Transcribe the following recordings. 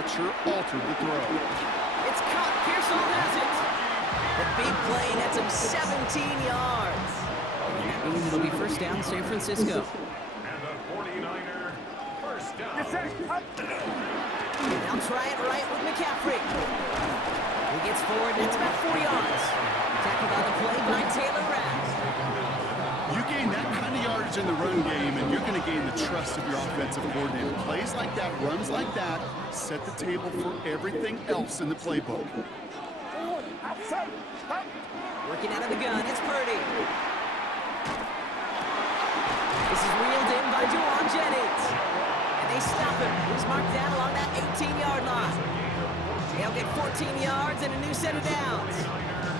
That sure altered the throw. It's caught. Pearsall has it. The big play nets him 17 yards. And that means it'll be first down San Francisco. And the 49er, first down. They'll try it right with McCaffrey. He gets forward, and it's about 4 yards. Tackled on the play by Taylor Rapp. You gain that kind of yardage in the run game, and you're going to gain the trust of your offensive coordinator. Plays like that, runs like that, set the table for everything else in the playbook. Working out of the gun, it's Purdy. This is reeled in by Jauan Jennings. And they stop him. He's marked down along that 18-yard line. They'll get 14 yards and a new set of downs.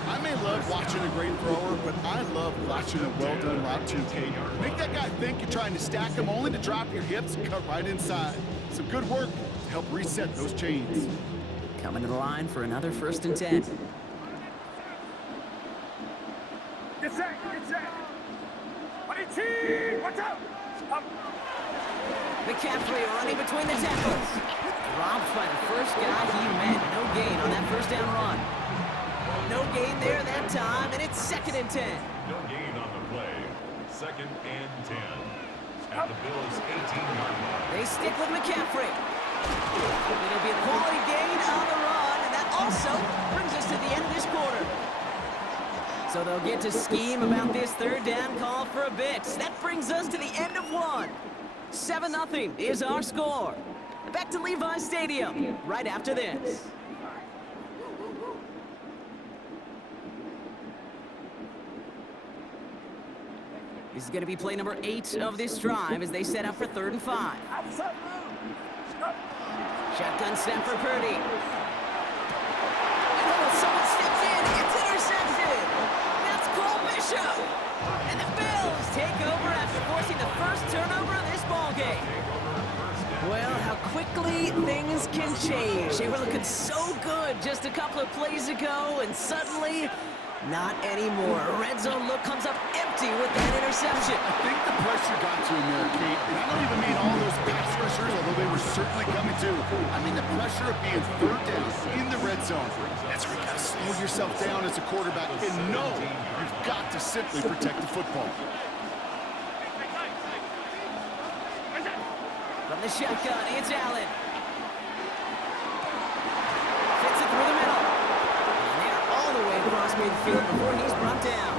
I may love watching a great thrower, but I love watching a well-done route too, Kate. Make that guy think you're trying to stack him only to drop your hips and cut right inside. Some good work to help reset those chains. Coming to the line for another 1st and 10. Get set! Watch out! McCaffrey running between the tackles. Dropped by the first guy he met. No gain on that first down run. No gain there that time, and it's 2nd and 10. No gain on the play. 2nd and 10. At the Bills' 18-yard line. They stick with McCaffrey. It'll be a quality gain on the run, and that also brings us to the end of this quarter. So they'll get to scheme about this 3rd down call for a bit. That brings us to the end of one. 7-0 is our score. Back to Levi's Stadium right after this. This is going to be play number 8 of this drive as they set up for 3rd and 5. Shotgun snap for Purdy. And someone steps in. It's intercepted. That's Cole Bishop. And the Bills take over after forcing the first turnover of this ballgame. Well, how quickly things can change. They were looking so good just a couple of plays ago, and suddenly, not anymore. A red zone look comes up empty with that interception. I think the pressure got to him there, Kate. And I don't even mean all those pass rushers, although they were certainly coming too. I mean the pressure of being 3rd down in the red zone. That's where you got to slow yourself down as a quarterback and know you've got to simply protect the football. From the shotgun, it's Allen. Fits it through the middle. And they're all the way across midfield before he's brought down.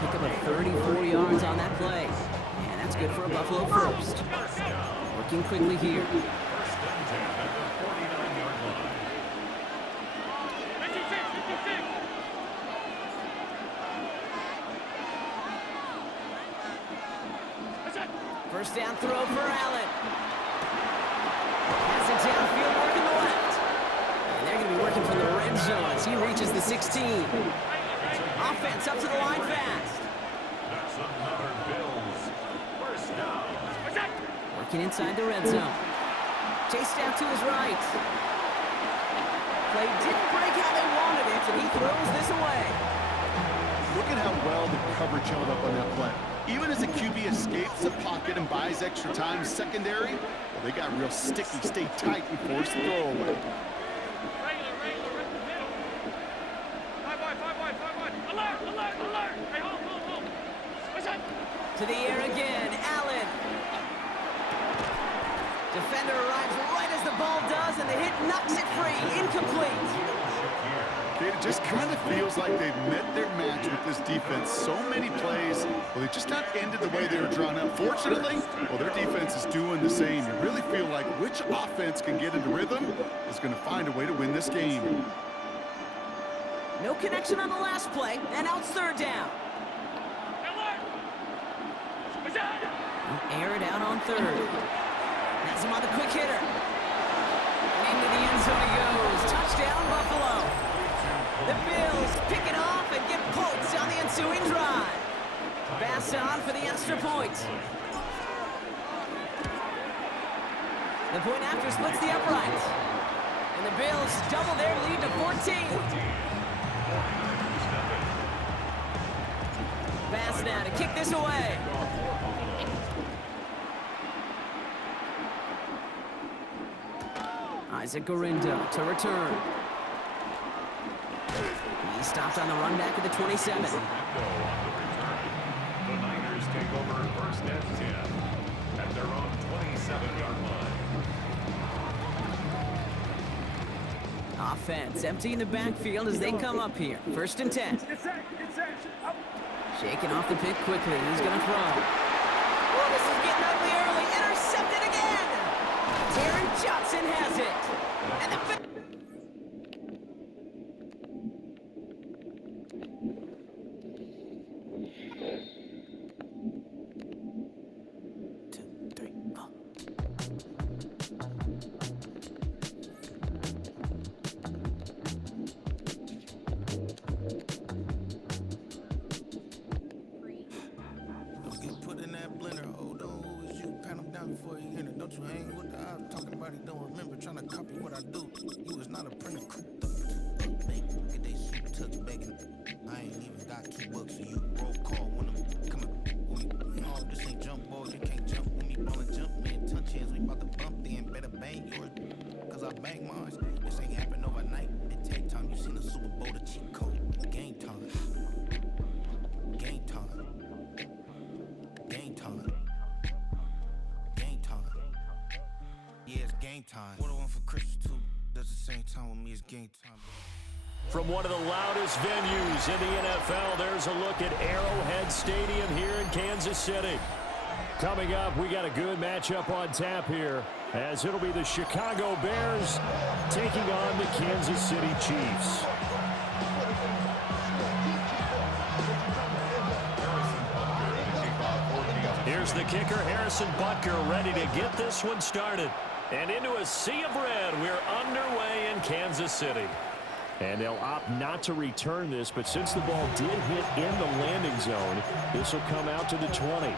Pick up a 34 yards on that play. And that's good for a Buffalo first. Working quickly here. 1st and 10 at the 49-yard line. First down throw for Allen. Has it downfield, working the left. And they're going to be working from the red zone as he reaches the 16. Offense up to the line fast. That's another Bills. 1st down. Working inside the red zone. Chased out to his right. Play didn't break how they wanted it, and he throws this away. Look at how well the coverage held up on that play. Even as a QB escapes the pocket and buys extra time secondary, well, they got real sticky, stay tight and force the throw away. Alert! Hey, hold. To the air again, Allen. Defender arrives right as the ball does, and the hit knocks it free. Incomplete. It just kind of feels like they've met their match with this defense. So many plays, well, they just not ended the way they were drawn up. Fortunately, well, their defense is doing the same. You really feel like which offense can get into rhythm is going to find a way to win this game. No connection on the last play, and now it's 3rd down. Air it out on 3rd. Has him on the quick hitter. And into the end zone he goes. Touchdown, Buffalo. The Bills pick it off and get points on the ensuing drive. Pass on for the extra point. The point after splits the upright. And the Bills double their lead to 14. Pass now to kick this away. Isaac Gorindo to return. He stopped on the run back at the 27. Gorindo on the return. The Niners take over first and 10 at their own 27-yard line. Offense emptying the backfield as they come up here. First and 10. Get set. Up. Shaking off the pick quickly. He's going to throw. Oh, this is getting ugly early. Intercepted again. Taron Johnson has it. And the Get put in that blender. Hold on, who is you? Pat him down before you enter. Don't you hang with the eyes talking about it? Don't remember trying to copy what I do. You is not a printer. Get they soup tucks begging. I ain't even got $2 for you. Roll call when I'm coming with me. No, this ain't jump ball. You can't jump with me. Ballin' jump man. Touch hands. We about to bump then. Better bang yours. Cause I bang mine. This ain't happen overnight. It take time. You seen the Super Bowl, the cheat code. Game time. Game time. Game time. Game time. Yeah, it's game time. What I want for Christmas too. Does the same time with me. It's game time. From one of the loudest venues in the NFL, there's a look at Arrowhead Stadium here in Kansas City. Coming up, we got a good matchup on tap here, as it'll be the Chicago Bears taking on the Kansas City Chiefs. Here's the kicker, Harrison Butker, ready to get this one started. And into a sea of red, we're underway in Kansas City. And they'll opt not to return this, but since the ball did hit in the landing zone, this will come out to the 20.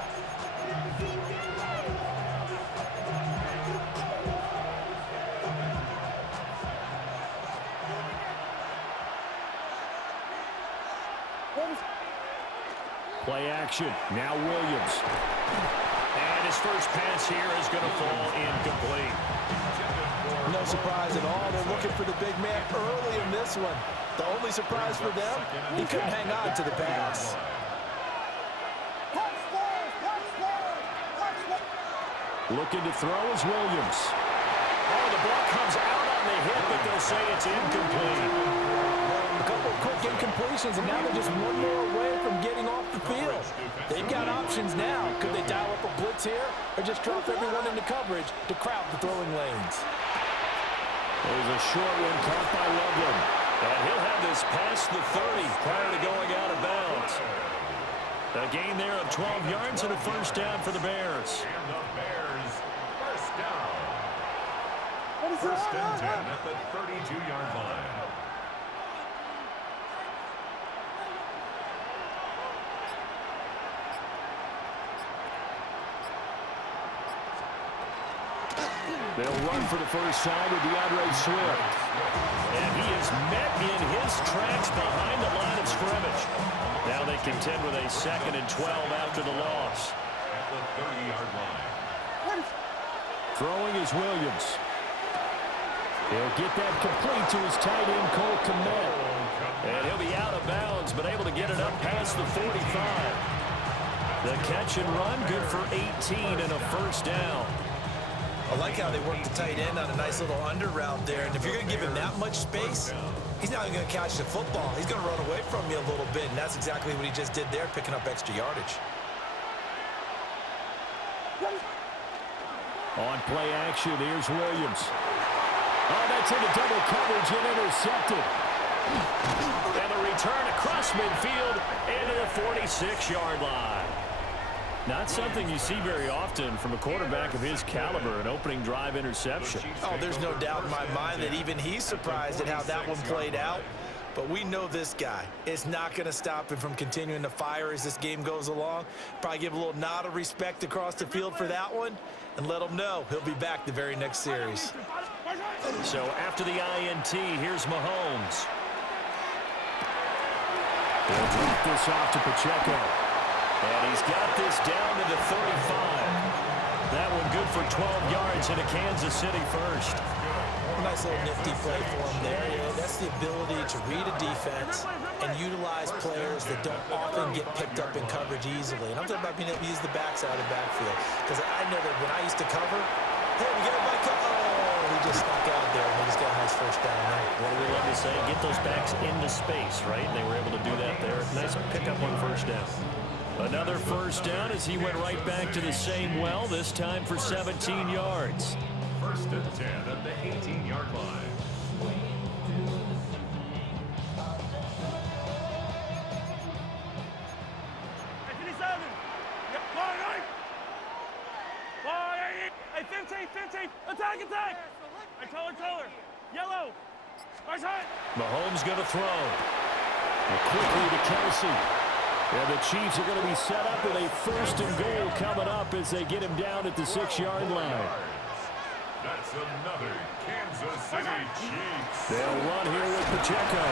Play action. Now Williams. And his first pass here is going to fall incomplete. No surprise at all. They're looking for the big man early in this one. The only surprise for them, he couldn't hang on to the pass. Looking to throw is Williams. Oh, the ball comes out on the hit, but they'll say it's incomplete. A couple of quick incompletions, and now they're just one more away from getting off the field. They've got options now. Could they dial up a blitz here, or just drop everyone into coverage to crowd the throwing lanes? There's a short one caught by Loveland. And he'll have this past the 30 prior to going out of bounds. A gain there of 12 yards and a first down for the Bears. And the Bears, first down. First and 10 at the 32-yard line. They'll run for the first time with DeAndre Swift. And he is met in his tracks behind the line of scrimmage. Now they contend with a 2nd and 12 after the loss. At the 30-yard line. Throwing is Williams. He'll get that complete to his tight end, Cole Kmet. And he'll be out of bounds, but able to get it up past the 45. The catch and run, good for 18 and a first down. I like how they work the tight end on a nice little under route there. And if you're going to give him that much space, he's not even going to catch the football. He's going to run away from you a little bit, and that's exactly what he just did there, picking up extra yardage. On play action, here's Williams. Oh, that's into double coverage and intercepted. And the return across midfield into the 46-yard line. Not something you see very often from a quarterback of his caliber, an opening drive interception. Oh, there's no doubt in my mind that even he's surprised at how that one played out. But we know this guy. It's not going to stop him from continuing to fire as this game goes along. Probably give a little nod of respect across the field for that one and let him know he'll be back the very next series. So after the INT, here's Mahomes. They'll drop this off to Pacheco. And he's got this down to the 35. That one good for 12 yards into Kansas City first. Nice nice little nifty play for him there. Yeah, that's the ability to read a defense and utilize players that don't often get picked up in coverage easily. And I'm talking about being able to use the backs out of the backfield. Because I know that when I used to cover, hey, we get a back up. Oh, he just snuck out there, and they just got a nice first down there. What do we love to say? Get those backs into space, right? And they were able to do that there. Nice pickup on first down. Another first down as he went right back to the same well, this time for 17 yards. First and 10 at the 18-yard line. Attack! I color. Yellow. Nice hit. Mahomes going to throw. And quickly to Kelsey. And the Chiefs are going to be set up with a first and goal coming up as they get him down at the 6-yard line. That's another Kansas City Chiefs. They'll run here with Pacheco.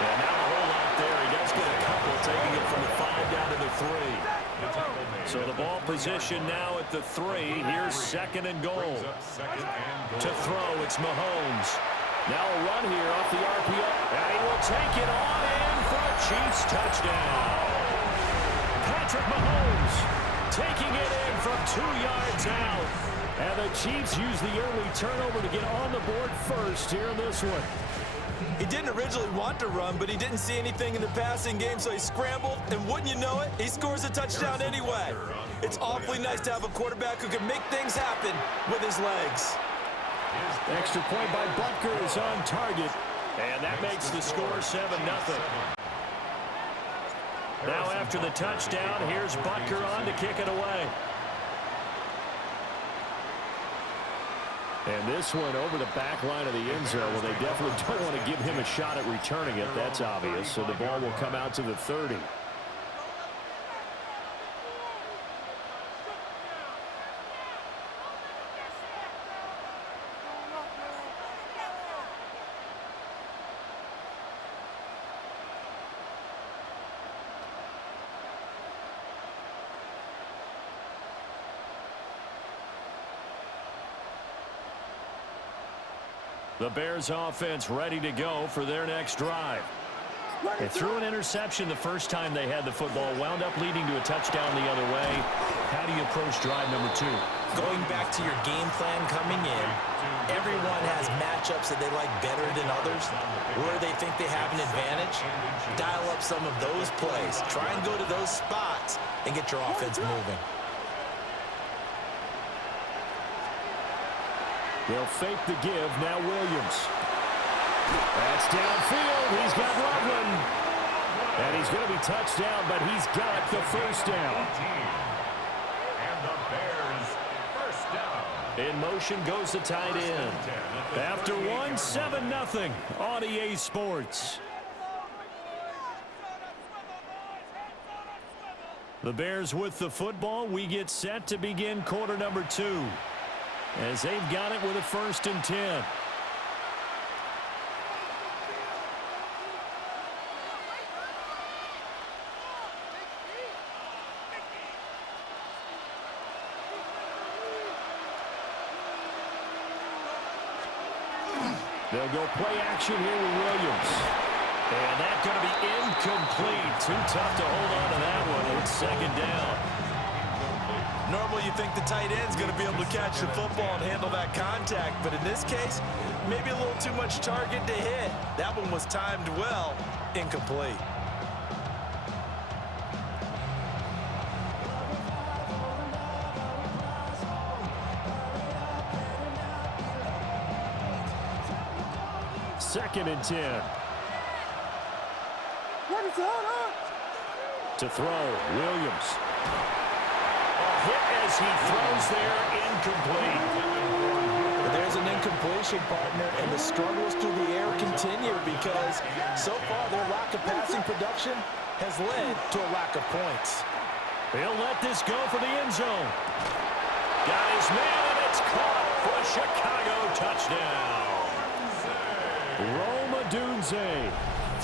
And now a whole lot there. He does get a couple, taking it from the 5 down to the 3. So the ball position now at the 3. Here's second and goal. To throw, it's Mahomes. Now a run here off the RPO. And he will take it on in for a Chiefs touchdown. Patrick Mahomes taking it in from 2 yards out. And the Chiefs use the early turnover to get on the board first here in this one. He didn't originally want to run, but he didn't see anything in the passing game, so he scrambled, and wouldn't you know it, he scores a touchdown anyway. It's awfully nice to have a quarterback who can make things happen with his legs. Extra point by Butker is on target, and that makes the score 7-0. Now after the touchdown, here's Butker on to kick it away. And this one over the back line of the end zone. Well, they definitely don't want to give him a shot at returning it. That's obvious. So the ball will come out to the 30. The Bears offense ready to go for their next drive. They threw an interception the first time they had the football, wound up leading to a touchdown the other way. How do you approach drive number 2? Going back to your game plan coming in, everyone has matchups that they like better than others, where they think they have an advantage. Dial up some of those plays. Try and go to those spots and get your offense moving. They'll fake the give. Now Williams. That's downfield. He's got Loveland. And he's going to be touched down, but he's got the first down. And the Bears first down. In motion goes the tight end. After one, 7-0 on EA Sports. The Bears with the football. We get set to begin quarter number 2. As they've got it with a first and 10. They'll go play action here with Williams. And that's going to be incomplete. Too tough to hold on to that one. It's second down. Normally you think the tight end's going to be able to catch the football and handle that contact, but in this case, maybe a little too much target to hit. That one was timed well, incomplete. Second and 10. To throw, Williams. Hit as he throws there, incomplete. There's an incompletion, partner, and the struggles through the air continue because so far their lack of passing production has led to a lack of points. He'll let this go for the end zone. Got his man, and it's caught for a Chicago touchdown. Rome Odunze,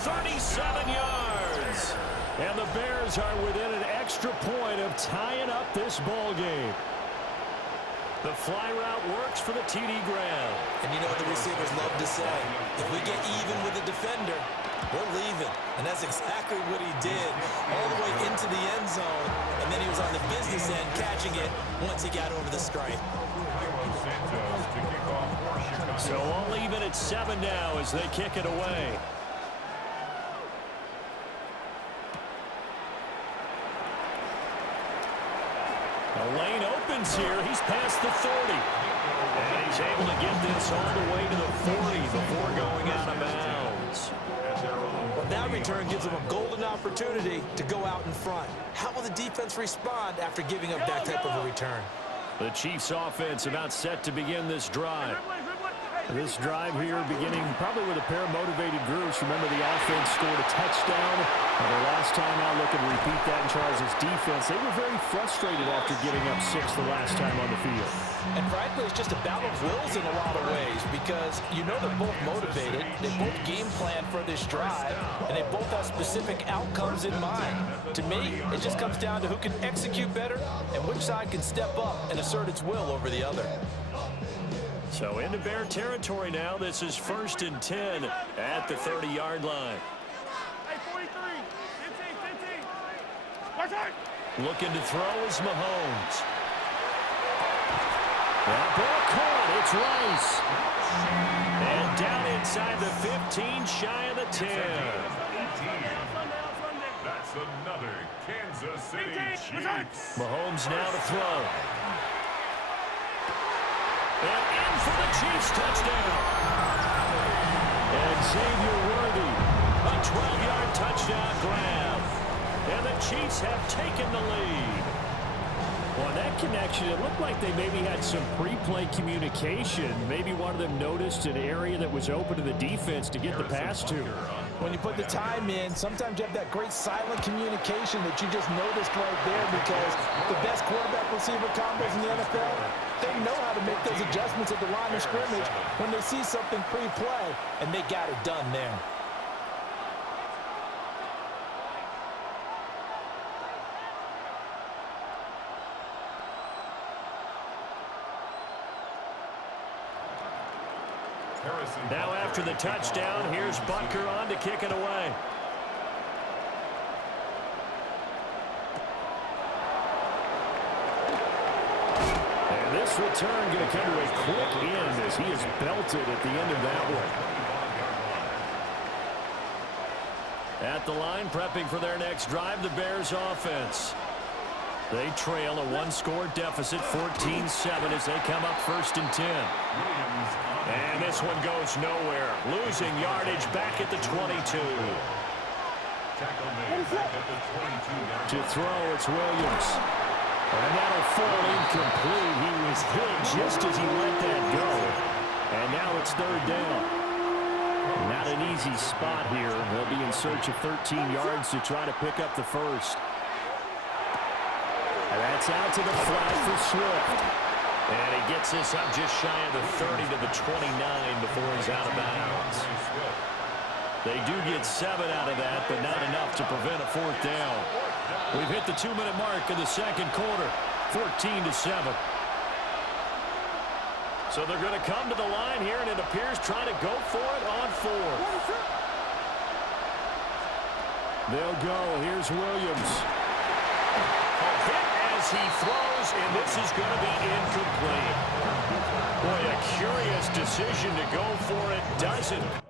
37 yards. And the Bears are within an extra point of tying up this ball game. The fly route works for the TD Graham. And you know what the receivers love to say? If we get even with the defender, we're leaving. And that's exactly what he did, all the way into the end zone. And then he was on the business end catching it once he got over the stripe. So all even at 7 now as they kick it away. The lane opens here. He's past the 30. And he's able to get this all the way to the 40 before going out of bounds. Well, that return gives them a golden opportunity to go out in front. How will the defense respond after giving up that type of a return? The Chiefs offense about set to begin this drive. This drive here beginning probably with a pair of motivated groups. Remember, the offense scored a touchdown. And the last time out, looking to repeat that in Charles' defense. They were very frustrated after giving up 6 the last time on the field. And frankly, it's just a battle of wills in a lot of ways because you know they're both motivated. They both game plan for this drive, and they both have specific outcomes in mind. To me, it just comes down to who can execute better and which side can step up and assert its will over the other. So into Bear territory now. This is 1st and 10 at the 30-yard line. Hey, 43, 15. Watch out! Looking to throw is Mahomes. That ball caught. It's Rice. And down inside the 15, shy of the 10. That's another Kansas City Chiefs. Mahomes now to throw. And in for the Chiefs touchdown. And Xavier Worthy, a 12-yard touchdown grab. And the Chiefs have taken the lead. Well, that connection, it looked like they maybe had some pre-play communication. Maybe one of them noticed an area that was open to the defense to get the pass to. When you put the time in, sometimes you have that great silent communication that you just noticed right there because the best quarterback-receiver combos in the NFL, they know how to make those adjustments at the line of scrimmage when they see something pre-play, and they got it done there. Now after the touchdown, here's Butker on to kick it away. And this return going to come to a quick end as he is belted at the end of that one. At the line, prepping for their next drive, the Bears offense. They trail a one-score deficit, 14-7, as they come up 1st and 10. And this one goes nowhere. Losing yardage back at the 22. To throw, it's Williams. And that'll fall incomplete. He was hit just as he let that go. And now it's 3rd down. Not an easy spot here. They'll be in search of 13 yards to try to pick up the first. And that's out to the flat for Swift. And he gets this up just shy of the 30 to the 29 before he's out of bounds. They do get 7 out of that, but not enough to prevent a 4th down. We've hit the 2-minute mark of the 2nd quarter, 14-7. So they're going to come to the line here, and it appears trying to go for it on 4th. They'll go. Here's Williams. A hit as he throws, and this is going to be incomplete. Boy, a curious decision to go for it. Doesn't.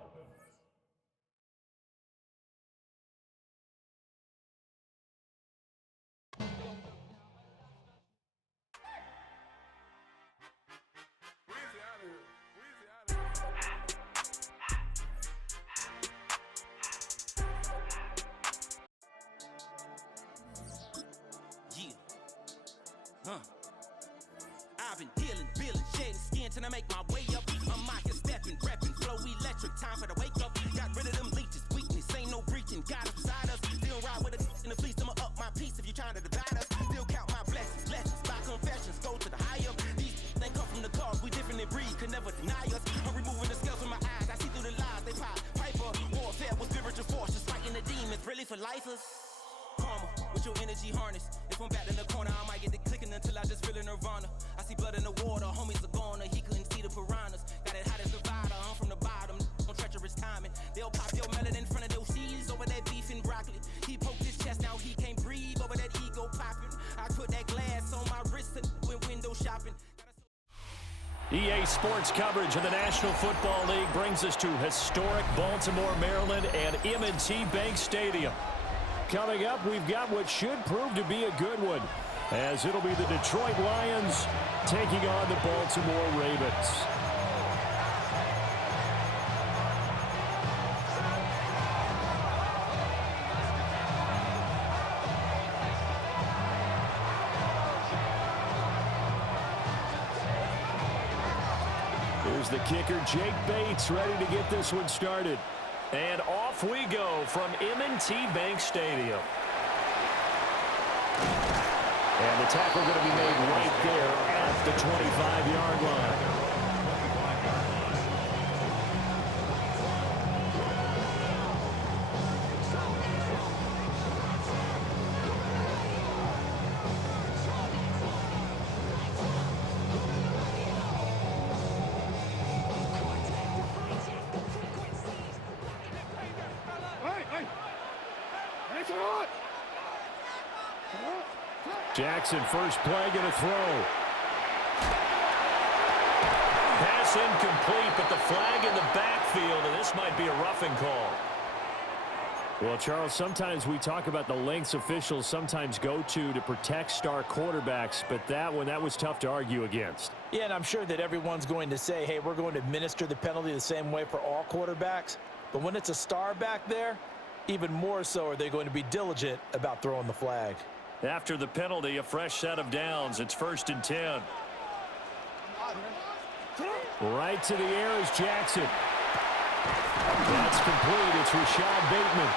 I've been dealing, shedding skin till I make my way up. I'm out here stepping, repping, flow electric, time for the wake up. Got rid of them leeches, weakness, ain't no breaching. Got us beside us, still ride with a in the fleece. I'ma up my piece if you're trying to divide us. Still count my blessings, lessons, by confessions, go to the higher. These they come from the cars, we different in breed, could never deny us. I'm removing the scales from my eyes, I see through the lies they pop. Piper, warfare with spiritual forces, fighting the demons, really for lifers. Karma, with your energy harness. If I'm back in the corner, I might get the clicking until I just feel a nirvana. I see blood in the water, homies are gone, he couldn't see the piranhas. Got it hot as Nevada, I'm from the bottom, on treacherous timing. They'll pop your melon in front of those seeds over that beef and broccoli. He poked his chest, now he can't breathe over that ego popping. I put that glass on my wrist and went window shopping. EA Sports coverage of the National Football League brings us to historic Baltimore, Maryland, and M&T Bank Stadium. Coming up, we've got what should prove to be a good one, as it'll be the Detroit Lions taking on the Baltimore Ravens. Here's the kicker, Jake Bates, ready to get this one started. And off we go from M&T Bank Stadium. And the tackle going to be made right there at the 25-yard line. Jackson, first play, going to throw. Pass incomplete, but the flag in the backfield, and this might be a roughing call. Well, Charles, sometimes we talk about the lengths officials sometimes go to protect star quarterbacks, but that one, that was tough to argue against. Yeah, and I'm sure that everyone's going to say, hey, we're going to administer the penalty the same way for all quarterbacks. But when it's a star back there, even more so are they going to be diligent about throwing the flag. After the penalty, a fresh set of downs. It's 1st and 10. Right to the air is Jackson. That's complete. It's Rashad Bateman.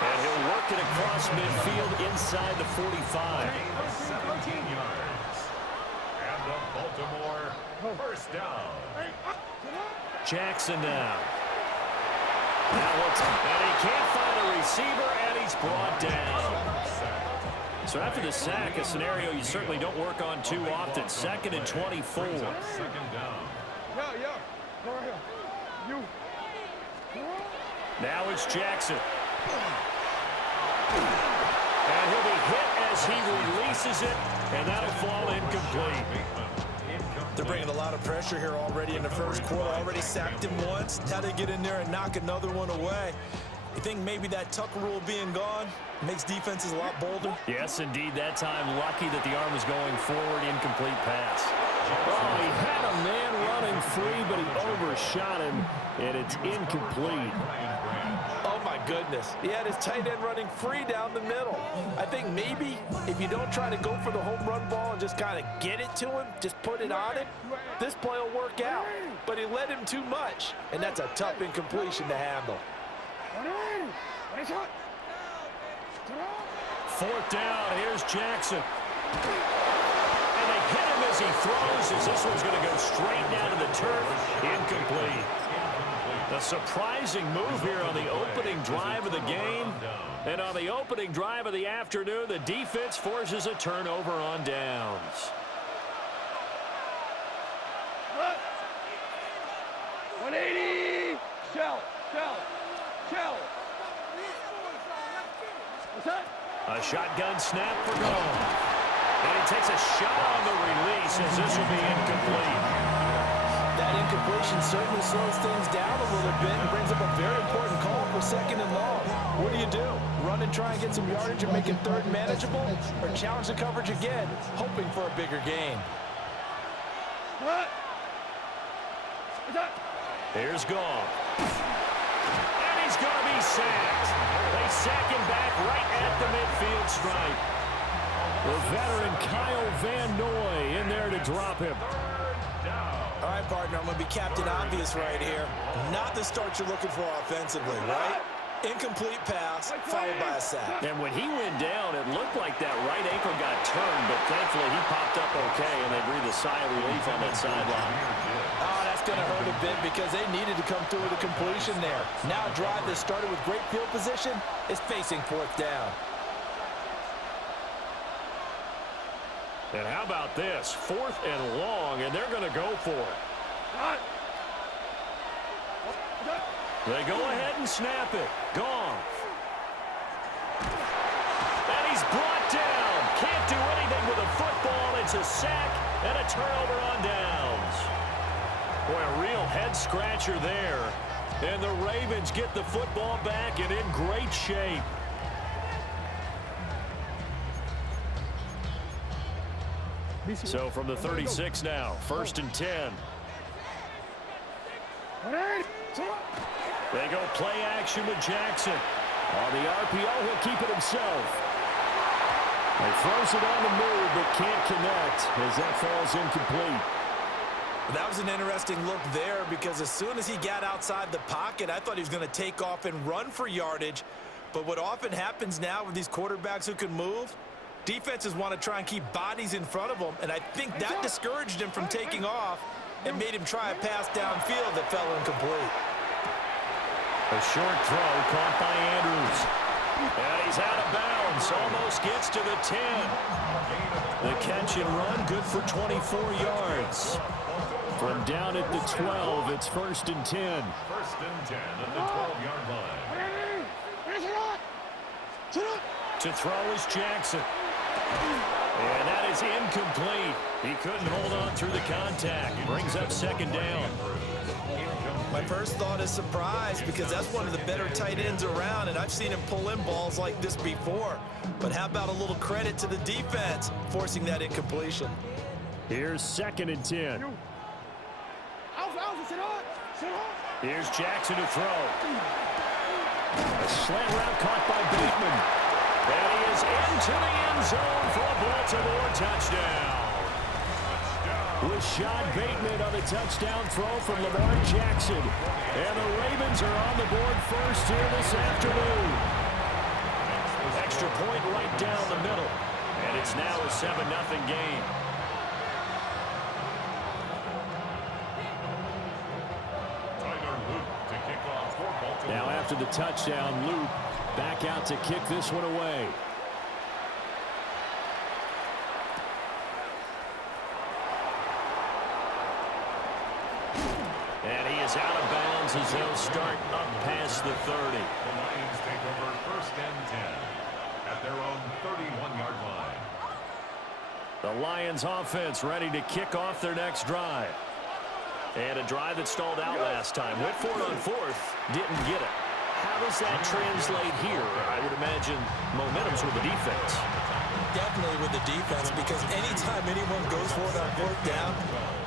And he'll work it across midfield inside the 45. 17 yards. And the Baltimore first down. Jackson now. And he can't find a receiver, and he's brought down. So after the sack, a scenario you certainly don't work on too often. 2nd and 24. Second down. Now it's Jackson. And he'll be hit as he releases it, and that'll fall incomplete. They're bringing a lot of pressure here already in the first quarter. Already sacked him once. Now they get in there and knock another one away. You think maybe that tuck rule being gone makes defenses a lot bolder? Yes, indeed. That time, lucky that the arm was going forward. Incomplete pass. Oh, he had a man running free, but he overshot him, and it's incomplete. Oh, my goodness. He had his tight end running free down the middle. I think maybe if you don't try to go for the home run ball and just kind of get it to him, just put it on him, this play will work out. But he led him too much, and that's a tough incompletion to handle. 4th down, here's Jackson. And they hit him as he throws, as this one's going to go straight down to the turf. Incomplete. A surprising move here on the opening drive of the game. And on the opening drive of the afternoon, the defense forces a turnover on downs. 180! Shell! A shotgun snap for Gone. And he takes a shot on the release as this will be incomplete. That incompletion certainly slows things down a little bit and brings up a very important call for 2nd and long. What do? Run and try and get some yardage and make it 3rd manageable? Or challenge the coverage again, hoping for a bigger gain? Here's Gone. And he's going to be sacked. They sack him back right at the midfield stripe. The veteran Kyle Van Noy in there to drop him. All right, partner, I'm going to be Captain Obvious right here. Not the start you're looking for offensively, right? Incomplete pass, followed by a sack. And when he went down, it looked like that right ankle got turned, but thankfully he popped up okay, and they breathed a sigh of relief on that sideline. Oh, that's going to hurt a bit because they needed to come through with a completion there. Now a drive that started with great field position is facing 4th down. And how about this? 4th and long, and they're going to go for it. They go ahead and snap it. Goff. And he's brought down. Can't do anything with a football. It's a sack and a turnover on downs. Boy, a real head-scratcher there. And the Ravens get the football back and in great shape. So from the 36 now, 1st and 10. They go play action with Jackson. On the RPO, he'll keep it himself. He throws it on the move, but can't connect as that falls incomplete. That was an interesting look there because as soon as he got outside the pocket, I thought he was going to take off and run for yardage. But what often happens now with these quarterbacks who can move, defenses want to try and keep bodies in front of them, and I think that discouraged him from taking off and made him try a pass downfield that fell incomplete. A short throw caught by Andrews. And he's out of bounds. Almost gets to the 10. The catch and run good for 24 yards. From down at the 12, it's 1st and 10. 1st and 10 at the 12-yard line. To throw is Jackson. And that is incomplete. He couldn't hold on through the contact. Brings up 2nd down. My first thought is surprise because that's one of the better tight ends around, and I've seen him pull in balls like this before. But how about a little credit to the defense forcing that incompletion? Here's 2nd and 10. Here's Jackson to throw. A slant route caught by Bateman. And he is into the end zone for a Baltimore touchdown. Rashad Bateman on the touchdown throw from Lamar Jackson. And the Ravens are on the board first here this afternoon. Extra point right down the middle. And it's now a 7-0 game. Now after the touchdown, Luke back out to kick this one away. And he is out of bounds as they'll start up past the 30. The Lions take over 1st and 10 at their own 31-yard line. The Lions offense ready to kick off their next drive. And a drive that stalled out last time. Went for it on 4th, didn't get it. How does that translate here? I would imagine momentum's with the defense. Definitely with the defense, because anytime anyone goes for it on 4th down,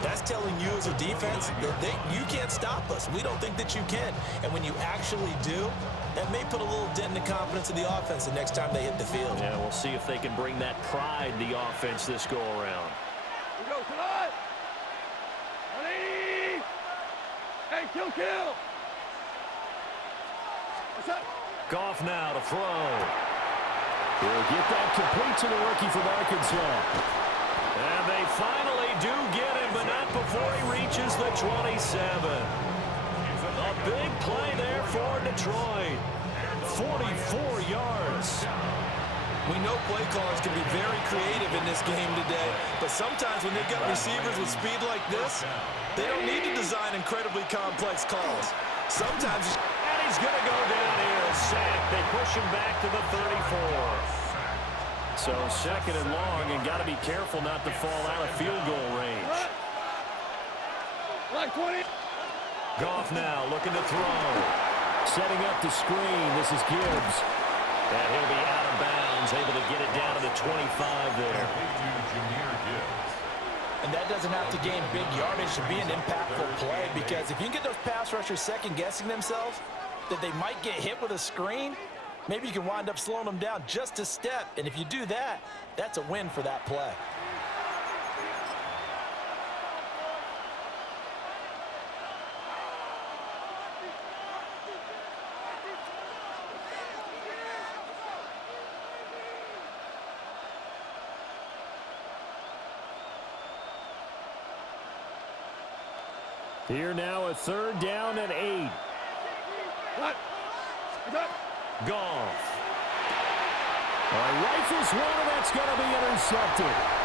that's telling you as a defense that you can't stop us. We don't think that you can. And when you actually do, that may put a little dent in the confidence of the offense the next time they hit the field. Yeah, we'll see if they can bring that pride to the offense this go-around. We go tonight. 180. Hey, kill. What's up? Goff now to throw. He'll get that complete to the rookie from Arkansas. And they finally do get him, but not before he reaches the 27. A big play there for Detroit. 44 yards. We know play callers can be very creative in this game today, but sometimes when they've got receivers with speed like this, they don't need to design incredibly complex calls. Sometimes... And he's going to go down here, sack. They push him back to the 34. So 2nd and long, and got to be careful not to fall out of field goal range. Like 20. Goff now looking to throw. Setting up the screen. This is Gibbs. And he'll be out of bounds, able to get it down to the 25 there. And that doesn't have to gain big yardage to be an impactful play, because if you can get those pass rushers second-guessing themselves that they might get hit with a screen, maybe you can wind up slowing them down just a step. And if you do that, that's a win for that play. Here now, a 3rd down and 8. What? Goff. Rifles one, and that's going to be intercepted.